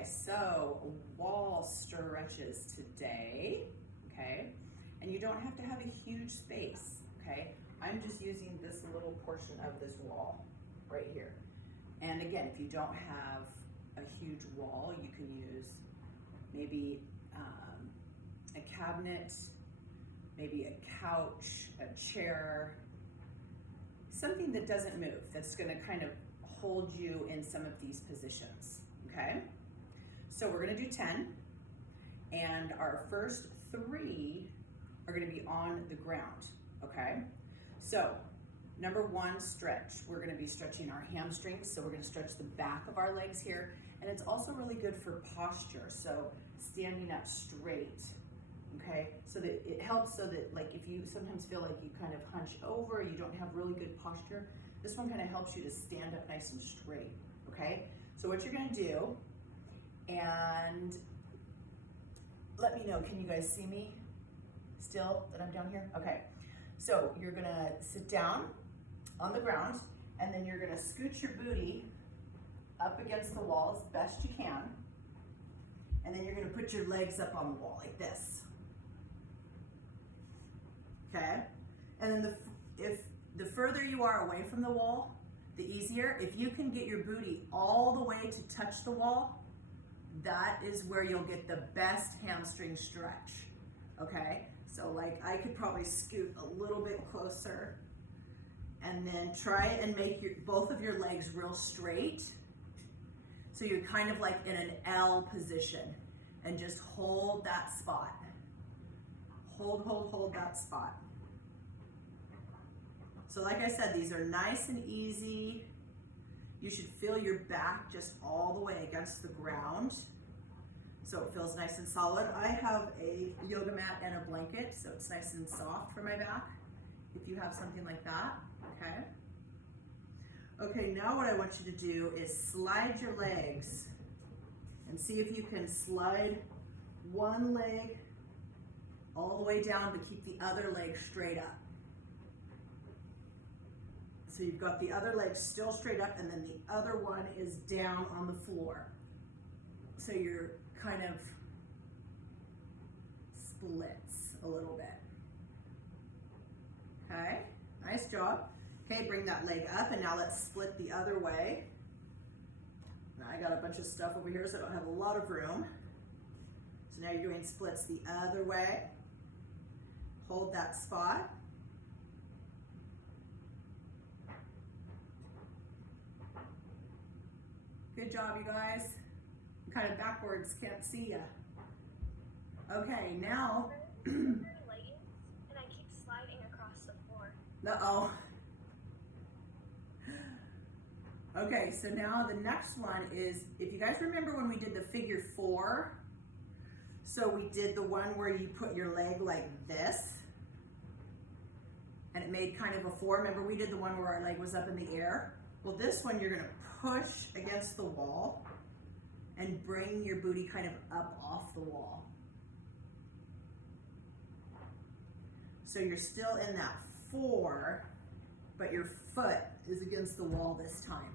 Okay, so wall stretches today, okay? And you don't have to have a huge space, okay? I'm just using this little portion of this wall right here. And again, if you don't have a huge wall, you can use maybe a cabinet, maybe a couch, a chair, something that doesn't move, that's gonna kind of hold you in some of these positions, okay? So we're gonna do 10, and our first 3 are gonna be on the ground, okay? So, number 1, stretch. We're gonna be stretching our hamstrings, so we're gonna stretch the back of our legs here, and it's also really good for posture, so standing up straight, okay? So that it helps so that, like, if you sometimes feel like you kind of hunch over, you don't have really good posture, this one kind of helps you to stand up nice and straight, okay? So what you're gonna do, and let me know, can you guys see me still that I'm down here? Okay, so you're gonna sit down on the ground, and then you're gonna scoot your booty up against the wall as best you can, and then you're gonna put your legs up on the wall like this, okay? And then if the further you are away from the wall, the easier. If you can get your booty all the way to touch the wall, that is where you'll get the best hamstring stretch, okay? So like I could probably scoot a little bit closer and then try and make both of your legs real straight. So you're kind of like in an L position, and just hold that spot. Hold that spot. So like I said, these are nice and easy. You should feel your back just all the way against the ground, so it feels nice and solid. I have a yoga mat and a blanket, so it's nice and soft for my back, if you have something like that, okay? Okay, now what I want you to do is slide your legs and see if you can slide one leg all the way down, but keep the other leg straight up. So you've got the other leg still straight up, and then the other one is down on the floor. So you're kind of splits a little bit. Okay, nice job. Okay, bring that leg up, and now let's split the other way. Now I got a bunch of stuff over here, so I don't have a lot of room. So now you're doing splits the other way. Hold that spot. Good job, you guys. I'm kind of backwards, can't see ya. Okay, now. And I keep sliding across the floor. Uh-oh. Okay, so now the next one is, if you guys remember when we did the figure 4, so we did the one where you put your leg like this, and it made kind of a 4. Remember we did the one where our leg was up in the air? Well, this one you're gonna push against the wall and bring your booty kind of up off the wall. So you're still in that 4, but your foot is against the wall this time.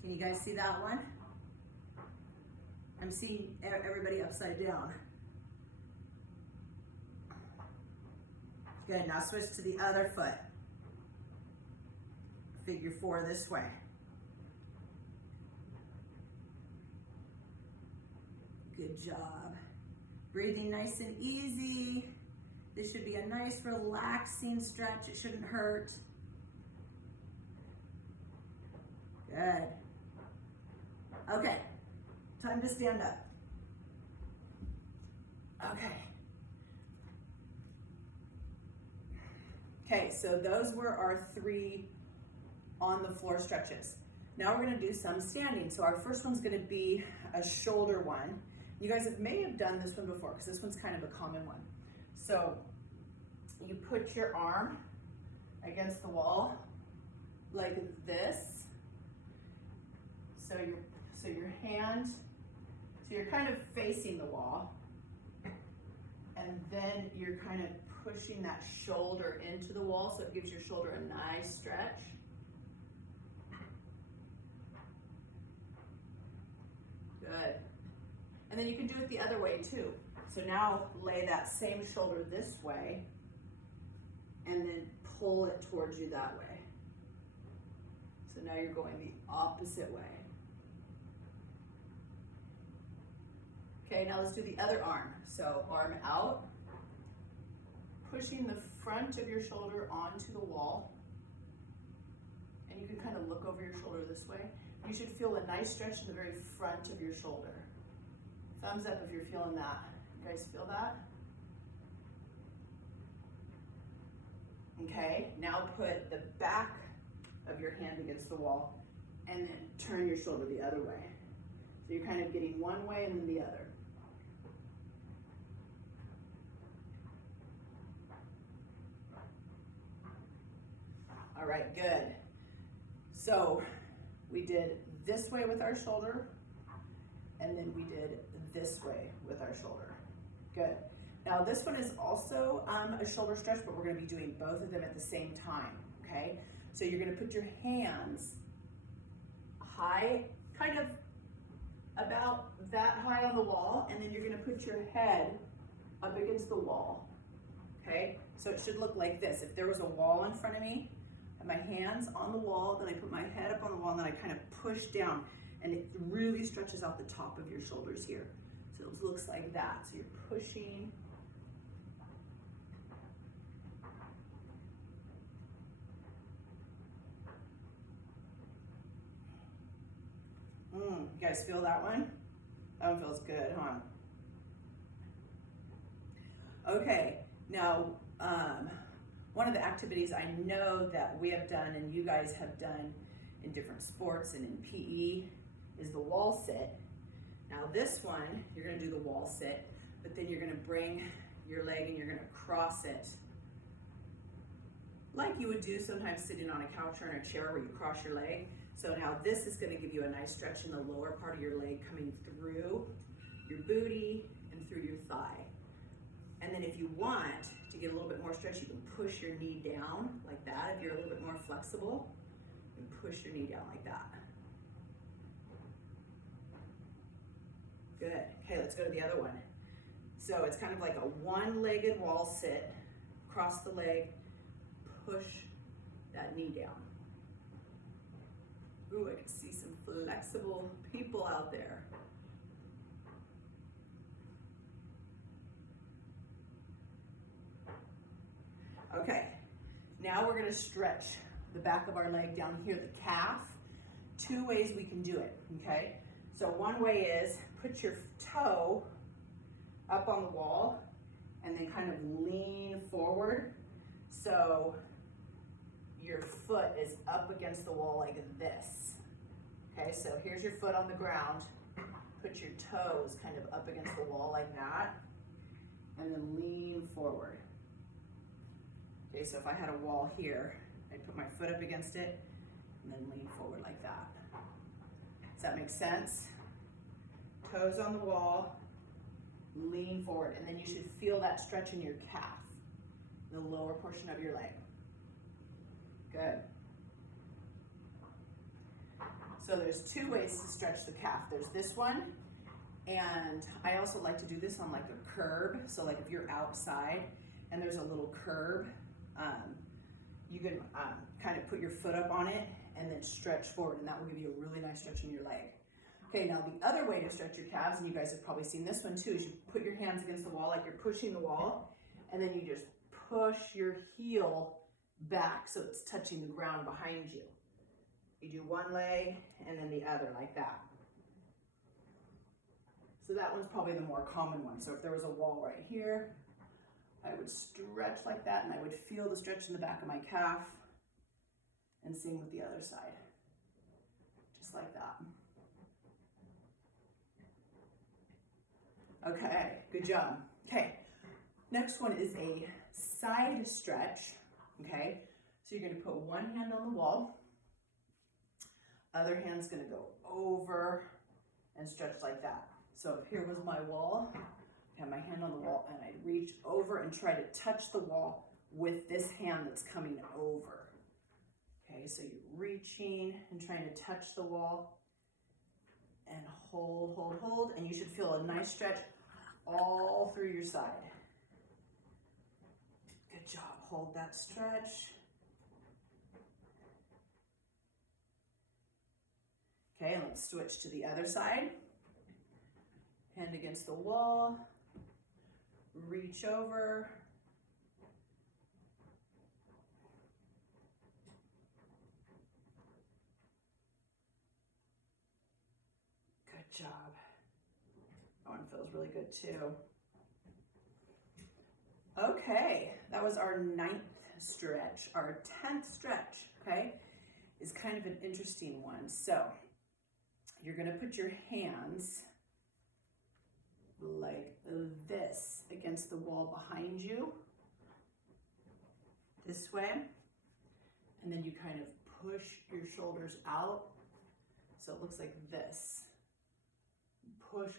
Can you guys see that one? I'm seeing everybody upside down. Good, now switch to the other foot. Figure 4 this way. Good job. Breathing nice and easy. This should be a nice relaxing stretch. It shouldn't hurt. Good. Okay, time to stand up. Okay. Okay, so those were our 3 on the floor stretches. Now we're gonna do some standing. So our first one's gonna be a shoulder one. You guys may have done this one before, because this one's kind of a common one. So you put your arm against the wall like this. So your hand, so you're kind of facing the wall, and then you're kind of pushing that shoulder into the wall, so it gives your shoulder a nice stretch. Good. And then you can do it the other way too. So now lay that same shoulder this way and then pull it towards you that way. So now you're going the opposite way. Okay, now let's do the other arm. So arm out, pushing the front of your shoulder onto the wall. And you can kind of look over your shoulder this way. You should feel a nice stretch in the very front of your shoulder. Thumbs up if you're feeling that. You guys feel that? Okay, now put the back of your hand against the wall and then turn your shoulder the other way. So you're kind of getting one way and then the other. All right, good. So we did this way with our shoulder, and then we did this way with our shoulder. Good. Now this one is also a shoulder stretch, but we're gonna be doing both of them at the same time, okay? So you're gonna put your hands high, kind of about that high on the wall, and then you're gonna put your head up against the wall, okay? So it should look like this. If there was a wall in front of me, I have my hands on the wall, then I put my head up on the wall, and then I kind of push down, and it really stretches out the top of your shoulders here. So it looks like that. So you're pushing. You guys feel that one? That one feels good, huh? Okay, now one of the activities I know that we have done and you guys have done in different sports and in PE is the wall sit. Now this one, you're gonna do the wall sit, but then you're gonna bring your leg and you're gonna cross it like you would do sometimes sitting on a couch or in a chair where you cross your leg. So now this is gonna give you a nice stretch in the lower part of your leg coming through your booty and through your thigh. And then if you want to get a little bit more stretch, you can push your knee down like that. If you're a little bit more flexible, you can push your knee down like that. Good. Okay, let's go to the other one. So it's kind of like a one-legged wall sit, cross the leg, push that knee down. Ooh, I can see some flexible people out there. Okay, now we're gonna stretch the back of our leg down here, the calf. Two ways we can do it, okay? So one way is put your toe up on the wall and then kind of lean forward. So your foot is up against the wall like this. Okay, so here's your foot on the ground. Put your toes kind of up against the wall like that and then lean forward. Okay, so if I had a wall here, I'd put my foot up against it and then lean forward like that. Does that make sense? Toes on the wall, lean forward, and then you should feel that stretch in your calf, the lower portion of your leg. Good. So there's two ways to stretch the calf. There's this one, and I also like to do this on like a curb. So like if you're outside and there's a little curb, you can kind of put your foot up on it and then stretch forward, and that will give you a really nice stretch in your leg. Okay, now the other way to stretch your calves, and you guys have probably seen this one too, is you put your hands against the wall like you're pushing the wall, and then you just push your heel back so it's touching the ground behind you. You do one leg and then the other like that. So that one's probably the more common one. So if there was a wall right here, I would stretch like that, and I would feel the stretch in the back of my calf, and same with the other side, just like that. Okay, good job. Okay, next one is a side stretch, okay? So you're gonna put one hand on the wall, other hand's gonna go over and stretch like that. So if here was my wall, I have my hand on the wall, and I reach over and try to touch the wall with this hand that's coming over. Okay, so you're reaching and trying to touch the wall, and hold, hold, hold, and you should feel a nice stretch all through your side. Good job. Hold that stretch. Okay, and let's switch to the other side. Hand against the wall. Reach over. Good job. That one feels really good too. Okay, that was our 9th stretch. Our 10th stretch, okay, is kind of an interesting one. So you're gonna put your hands like this against the wall behind you, this way, and then you kind of push your shoulders out, so it looks like this.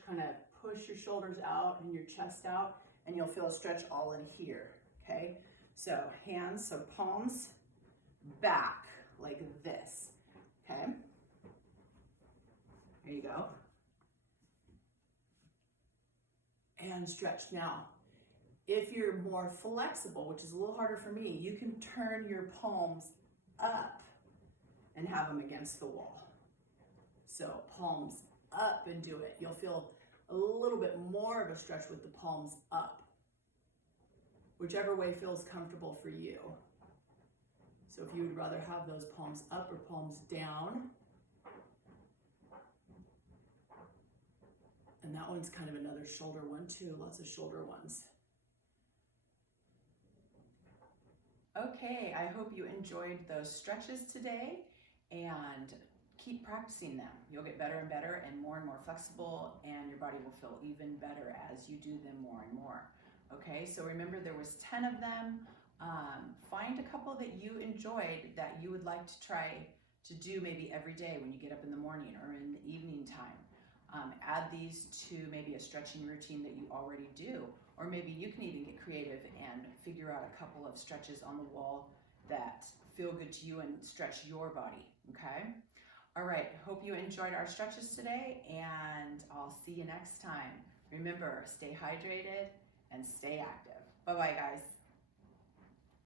Kind of push your shoulders out and your chest out, and you'll feel a stretch all in here, okay? So hands, so palms back like this, okay? There you go. And stretch. Now, if you're more flexible, which is a little harder for me, you can turn your palms up and have them against the wall. So palms up and do it. You'll feel a little bit more of a stretch with the palms up, whichever way feels comfortable for you. So if you would rather have those palms up or palms down, and that one's kind of another shoulder one too, lots of shoulder ones. Okay, I hope you enjoyed those stretches today, and keep practicing them. You'll get better and better and more flexible, and your body will feel even better as you do them more and more. Okay, so remember there was 10 of them. Find a couple that you enjoyed that you would like to try to do maybe every day when you get up in the morning or in the evening time. Add these to maybe a stretching routine that you already do, or maybe you can even get creative and figure out a couple of stretches on the wall that feel good to you and stretch your body, okay? All right, hope you enjoyed our stretches today, and I'll see you next time. Remember, stay hydrated and stay active. Bye-bye, guys.